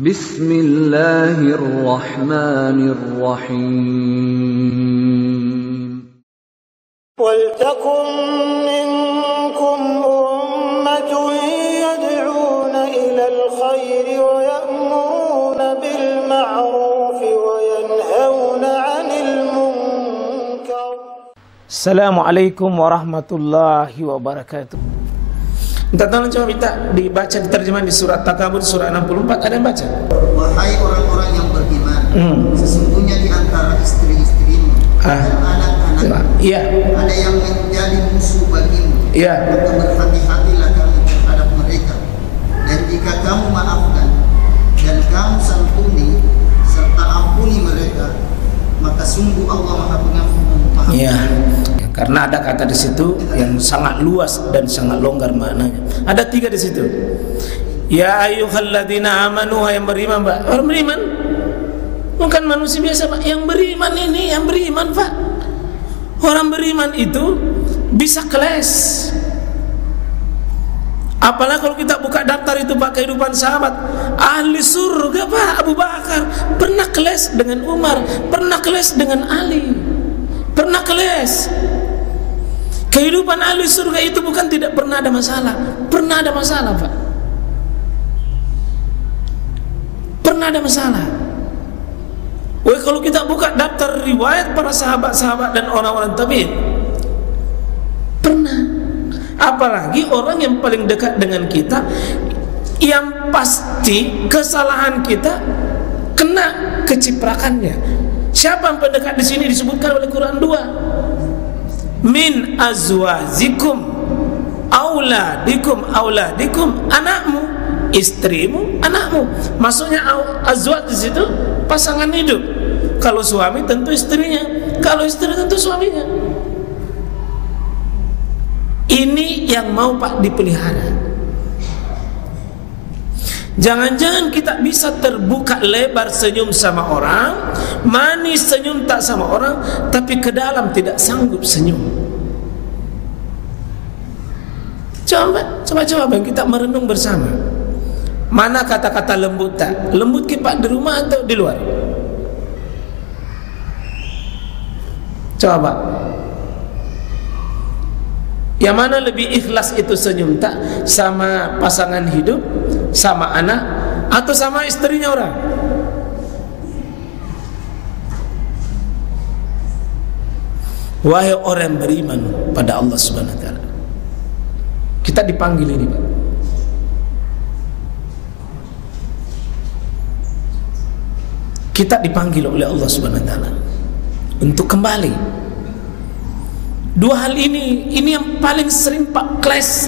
Bismillahirrahmanirrahim. Waltakum minkum ummatun yad'una ilal khairi wa ya'muruna bil ma'rufi wa yanhauna 'anil munkar. Assalamualaikum warahmatullahi wabarakatuh. Minta tolong coba minta dibaca terjemahan di surat Takabur surah 64. Ada yang baca? Wahai orang-orang yang beriman, sesungguhnya di antara istri-istrimu dan anak-anakmu ada yang menjadi musuh bagimu. Maka berhati-hatilah kamu terhadap mereka. Dan jika kamu maafkan dan kamu santuni serta ampuni mereka, maka sungguh Allah Maha Pengampun Maha Penyayang. Karena ada kata di situ yang sangat luas dan sangat longgar maknanya. Ada 3 di situ. Ya ayyuhalladzina amanu, yang beriman, Pak. Orang beriman bukan manusia biasa, Pak. Yang beriman ini, yang beriman, Pak. Orang beriman itu bisa keles. Apalagi kalau kita buka daftar itu, Pak, kehidupan sahabat ahli surga, Pak. Abu Bakar pernah keles dengan Umar, pernah keles dengan Ali, pernah keles. Kehidupan ahli surga itu bukan tidak pernah ada masalah, pernah ada masalah, Pak. Pernah ada masalah. Wah, kalau kita buka daftar riwayat para sahabat-sahabat dan orang-orang tabi'in, pernah. Apalagi orang yang paling dekat dengan kita, yang pasti kesalahan kita kena keciprakannya. Siapa yang pendekat di sini disebutkan oleh Quran 2? Min azwajikum auladikum, anakmu, istrimu, anakmu. Maksudnya azwaj di situ pasangan hidup. Kalau suami tentu istrinya, kalau istri tentu suaminya. Ini yang mau, Pak, dipelihara. Jangan-jangan kita bisa terbuka lebar senyum sama orang, manis senyum tak sama orang, tapi ke dalam tidak sanggup senyum. Coba kita merenung bersama. Mana kata-kata lembut tak? Lembut ke, Pak, di rumah atau di luar? Coba, Pak. Yang mana lebih ikhlas itu senyum tak? Sama pasangan hidup, sama anak, atau sama istrinya orang? Wahai orang yang beriman pada Allah Subhanahu wa taala, kita dipanggil ini, Pak. Kita dipanggil oleh Allah Subhanahu wa taala untuk kembali. 2 hal ini yang paling sering, Pak, clash.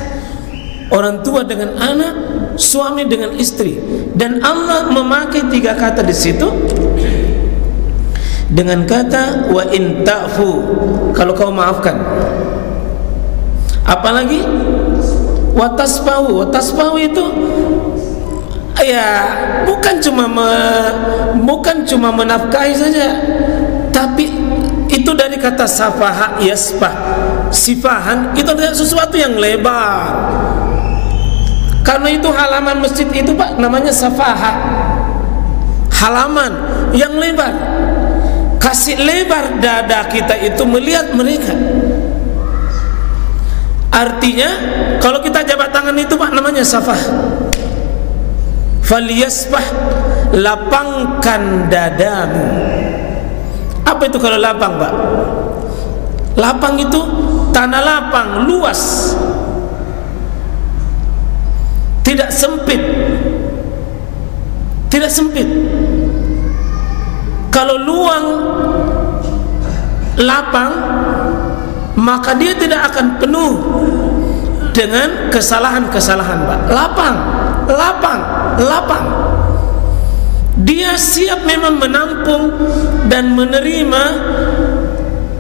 Orang tua dengan anak, suami dengan istri. Dan Allah memakai 3 kata di situ. Dengan kata wa in ta'fu, kalau kau maafkan. Apalagi wa tasfahu. Wa tasfahu itu ya bukan cuma menafkahi saja, tapi itu dari kata safaha yasfah. Sifahan itu adalah sesuatu yang lebar. Karena itu halaman masjid itu, Pak, namanya safaha. Halaman yang lebar. Kasih lebar dada kita itu melihat mereka. Artinya kalau kita jabat tangan itu, Pak, namanya safah. Falyasfah, lapangkan dadamu. Apa itu kalau lapang, Pak? Lapang itu tanah lapang, luas, tidak sempit. Tidak sempit. Kalau luang, lapang, maka dia tidak akan penuh dengan kesalahan-kesalahan, Pak. Lapang. Dia siap memang menampung dan menerima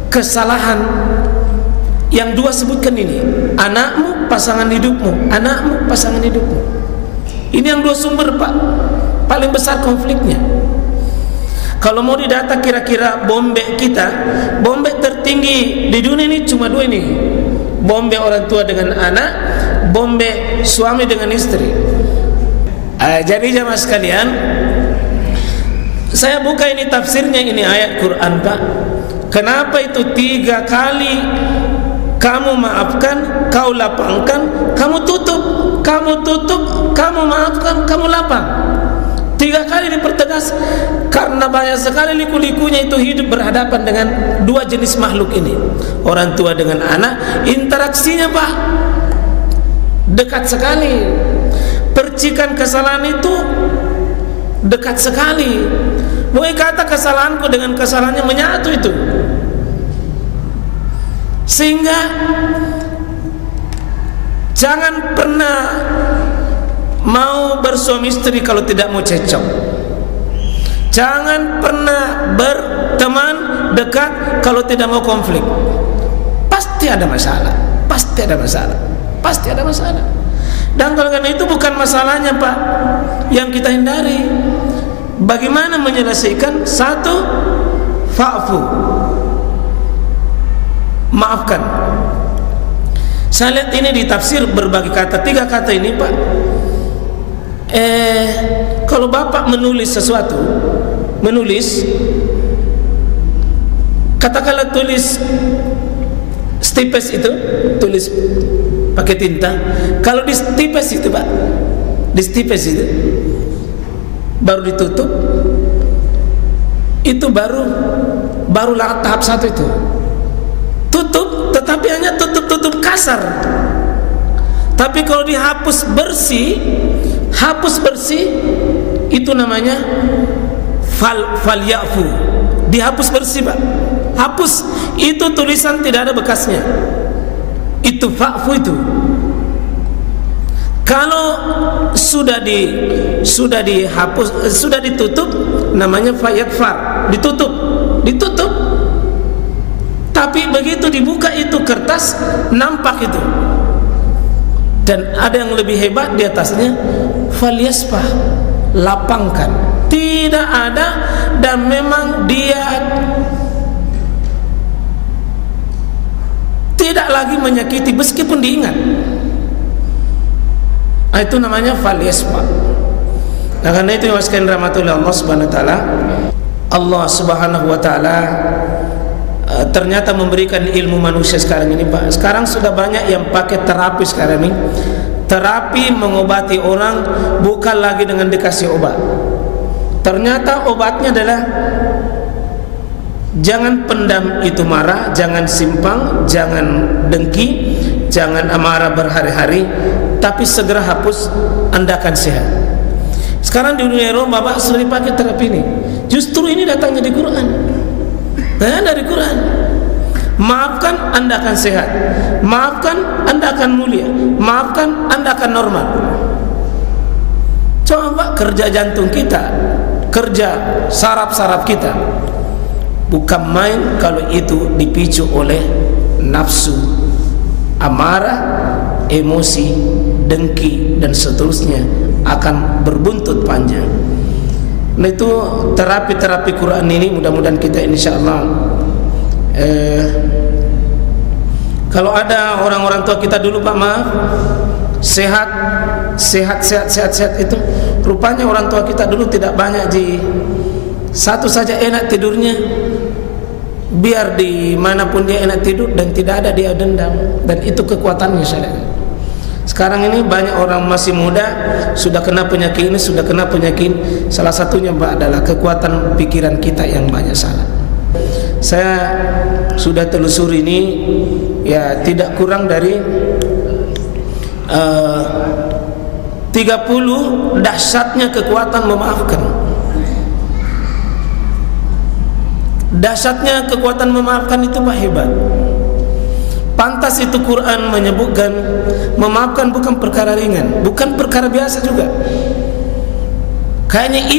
kesalahan yang 2 sebutkan ini. Anakmu, pasangan hidupmu. Anakmu, pasangan hidupmu. Ini yang 2 sumber, Pak, paling besar konfliknya. Kalau mau didata kira-kira bombe kita, bombe tertinggi di dunia ini cuma 2 ini. Bombe orang tua dengan anak, bombe suami dengan istri. Jadi jamaah sekalian, saya buka ini tafsirnya, ini ayat Quran Pak. Kenapa itu 3 kali kamu maafkan, kau lapangkan, kamu tutup, kamu maafkan, kamu lapang. 3 kali dipertegas karena banyak sekali liku-likunya itu hidup berhadapan dengan 2 jenis makhluk ini. Orang tua dengan anak, interaksinya Pak dekat sekali. Percikan kesalahan itu dekat sekali. Boleh kata kesalahanku dengan kesalahannya menyatu itu. Sehingga jangan pernah mau bersuami istri kalau tidak mau cecok. Jangan pernah berteman dekat kalau tidak mau konflik. Pasti ada masalah, pasti ada masalah, pasti ada masalah. Dan kalau karena itu bukan masalahnya Pak yang kita hindari. Bagaimana menyelesaikan? 1, fa'fu, maafkan. Saya lihat ini di tafsir berbagai kata. 3 kata ini Pak, kalau Bapak menulis sesuatu, katakanlah tulis stipes itu, tulis pakai tinta. Kalau di stipes itu Pak, di stipes itu baru ditutup, itu baru tahap 1 itu. Tutup, tetapi hanya tutup kasar. Tapi kalau dihapus bersih, itu namanya fal ya'fu. Dihapus bersih Pak. Hapus, itu tulisan tidak ada bekasnya. Itu fa'fu itu. Kalau sudah dihapus, sudah ditutup, namanya fayakfar, ditutup. Tapi begitu dibuka itu kertas, nampak itu. Dan ada yang lebih hebat di atasnya, falyasfah, lapangkan. Tidak ada, dan memang dia tidak lagi menyakiti meskipun diingat. Itu namanya falyasfah. Nah, karena itu sekalian rahmatullah Allah Subhanahu wa taala, Allah Subhanahu wa taala ternyata memberikan ilmu manusia sekarang ini Pak. Sekarang sudah banyak yang pakai terapi sekarang ini. Terapi mengobati orang bukan lagi dengan dikasih obat. Ternyata obatnya adalah jangan pendam itu marah, jangan simpang, jangan dengki, jangan amarah berhari-hari, tapi segera hapus, Anda akan sehat. Sekarang di dunia Eropa Bapak sudah dipakai terapi ini. Justru ini datangnya di Quran. Dari Quran. Maafkan, Anda akan sehat. Maafkan, Anda akan mulia. Maafkan, Anda akan normal. Coba kerja jantung kita, kerja saraf-saraf kita, bukan main kalau itu dipicu oleh nafsu, amarah, emosi, dengki, dan seterusnya, akan berbuntut panjang. Nah, itu terapi-terapi Quran ini mudah-mudahan kita insyaallah, kalau ada orang-orang tua kita dulu Pak, maaf, sehat itu rupanya orang tua kita dulu tidak banyak satu saja enak tidurnya, biar dimanapun dia enak tidur dan tidak ada dia dendam, dan itu kekuatannya saya. Sekarang ini banyak orang masih muda sudah kena penyakit ini, sudah kena penyakit. Salah satunya Pak adalah kekuatan pikiran kita yang banyak salah. Saya sudah telusuri ini, ya tidak kurang dari 30 dahsyatnya kekuatan memaafkan. Dahsyatnya kekuatan memaafkan itu Pak hebat. Pantas itu Quran menyebutkan memaafkan bukan perkara ringan, bukan perkara biasa juga. Kayaknya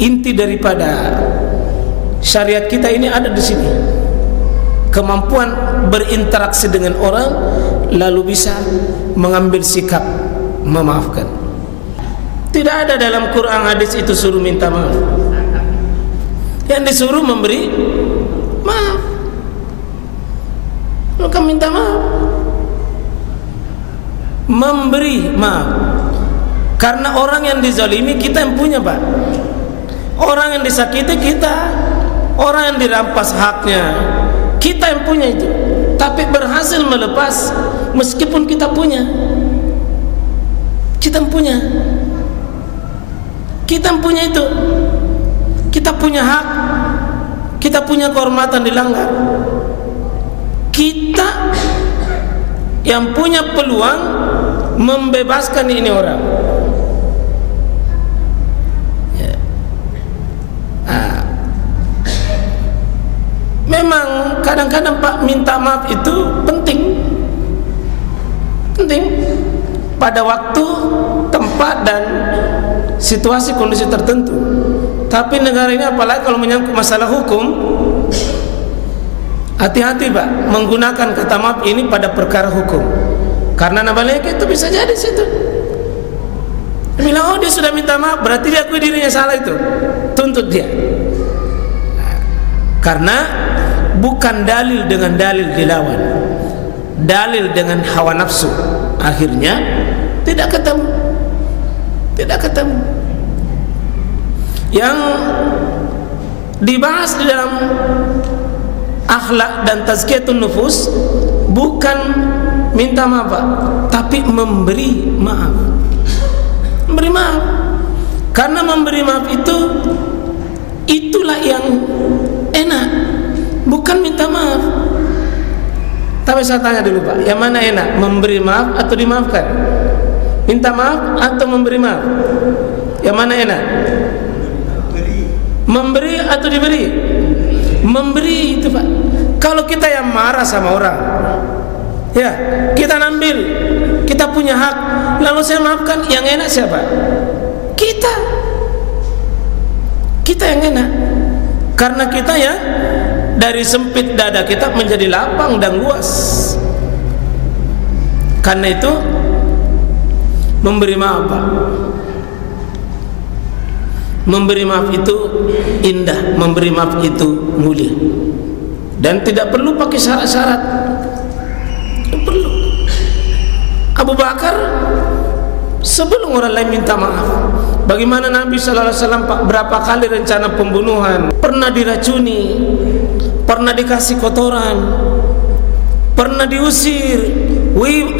inti daripada syariat kita ini ada di sini. Kemampuan berinteraksi dengan orang lalu bisa mengambil sikap memaafkan. Tidak ada dalam Quran hadis itu suruh minta maaf. Yang disuruh memberi maaf. Maka minta maaf, memberi maaf. Karena orang yang dizalimi kita yang punya, Pak. Orang yang disakiti kita, orang yang dirampas haknya kita yang punya itu. Tapi berhasil melepas meskipun kita punya. Kita yang punya. Kita yang punya itu. Kita punya hak. Kita punya kehormatan dilanggar. Kita yang punya peluang membebaskan ini orang. Ya. Memang kadang-kadang Pak, minta maaf itu penting. Penting pada waktu, tempat dan situasi kondisi tertentu. Tapi negara ini apalagi kalau menyangkut masalah hukum, hati-hati Pak menggunakan kata maaf ini pada perkara hukum. Karena nabalek itu bisa jadi situ. Dia bilang, oh dia sudah minta maaf, berarti dia akui dirinya salah itu. Tuntut dia. Karena bukan dalil dengan dalil dilawan. Dalil dengan hawa nafsu. Akhirnya tidak ketemu. Tidak ketemu. Yang dibahas di dalam akhlak dan tazkiyatun nufus bukan minta maaf, tapi memberi maaf. Memberi maaf. Karena memberi maaf itu itulah yang enak, bukan minta maaf. Tapi saya tanya dulu Pak, yang mana enak? Memberi maaf atau dimaafkan? Minta maaf atau memberi maaf? Yang mana enak? Memberi atau diberi? Memberi itu Pak. Kalau kita yang marah sama orang, ya kita ambil, kita punya hak, lalu saya maafkan, yang enak siapa? Kita. Kita yang enak. Karena kita ya dari sempit dada kita menjadi lapang dan luas. Karena itu memberi maaf Pak. Memberi maaf itu indah, memberi maaf itu mulia. Dan tidak perlu pakai syarat-syarat. Tidak perlu. Abu Bakar sebelum orang lain minta maaf. Bagaimana Nabi sallallahu alaihi wasallam Pak, berapa kali rencana pembunuhan, pernah diracuni, pernah dikasih kotoran, pernah diusir,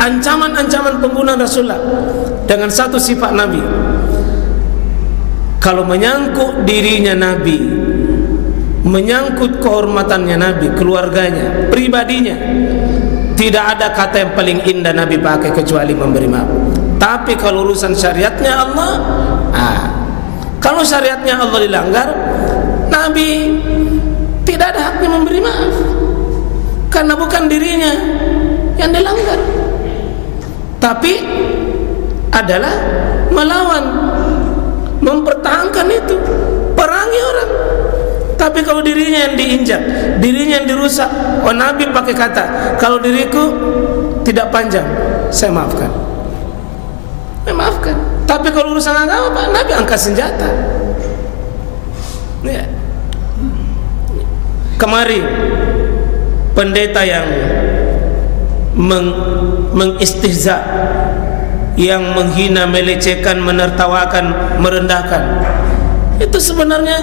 ancaman-ancaman pembunuhan Rasulullah. Dengan satu sifat Nabi, kalau menyangkut dirinya Nabi, menyangkut kehormatannya Nabi, keluarganya, pribadinya, tidak ada kata yang paling indah Nabi pakai kecuali memberi maaf. Tapi kalau urusan syariatnya Allah, kalau syariatnya Allah dilanggar, Nabi tidak ada haknya memberi maaf. Karena bukan dirinya yang dilanggar, tapi adalah melawan, mempertahankan itu, perangi orang. Tapi kalau dirinya yang diinjak, dirinya yang dirusak, oh Nabi pakai kata, kalau diriku tidak panjang, saya maafkan. Saya maafkan. Tapi kalau urusan agama Pak, Nabi angkat senjata. Ya. Kemarin pendeta yang mengistihza, yang menghina, melecehkan, menertawakan, merendahkan, itu sebenarnya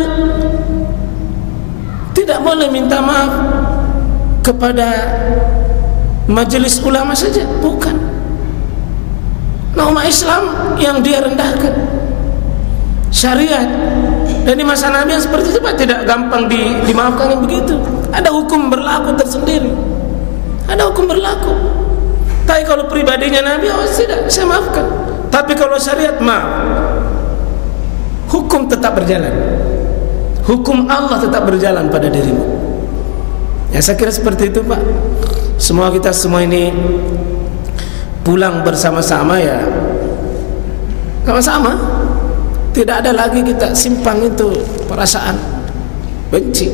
tidak boleh minta maaf kepada majelis ulama saja, bukan. Nah, umat Islam yang dia rendahkan, syariat. Dan di masa Nabi yang seperti itu Pak, tidak gampang dimaafkan yang begitu. Ada hukum berlaku tersendiri. Ada hukum berlaku. Tapi kalau pribadinya Nabi, oh tidak, saya maafkan. Tapi kalau syariat, maaf. Hukum tetap berjalan. Hukum Allah tetap berjalan pada dirimu. Ya saya kira seperti itu Pak. Semua kita semua ini pulang bersama-sama ya, sama-sama. Tidak ada lagi kita simpang itu perasaan benci,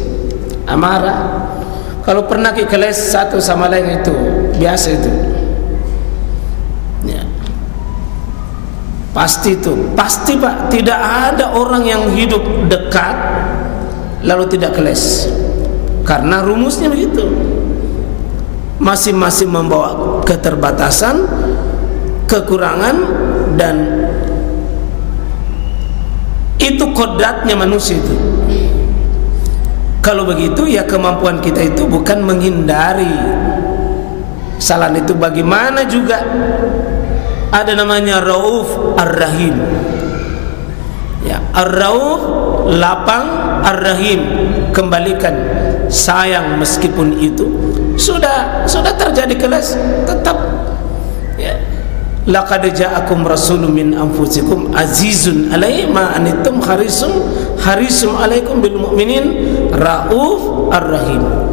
amarah. Kalau pernah ke kelas satu sama lain itu biasa itu. Ya. Pasti itu, pasti Pak, tidak ada orang yang hidup dekat lalu tidak kelas. Karena rumusnya begitu. Masing-masing membawa keterbatasan, kekurangan dan Itu kodratnya manusia itu. Kalau begitu ya kemampuan kita itu bukan menghindari kesalahan itu. Bagaimana juga ada namanya Rauf Ar-Rahim. Ya, Ar-Rauf lapang, Ar-Rahim kembalikan, sayang meskipun itu sudah terjadi kelas tetap ya. Laqad ja'akum rasulun min anfusikum azizun 'alaihi ma anittum harisun alaikum bil mu'minin rauf ar-rahim.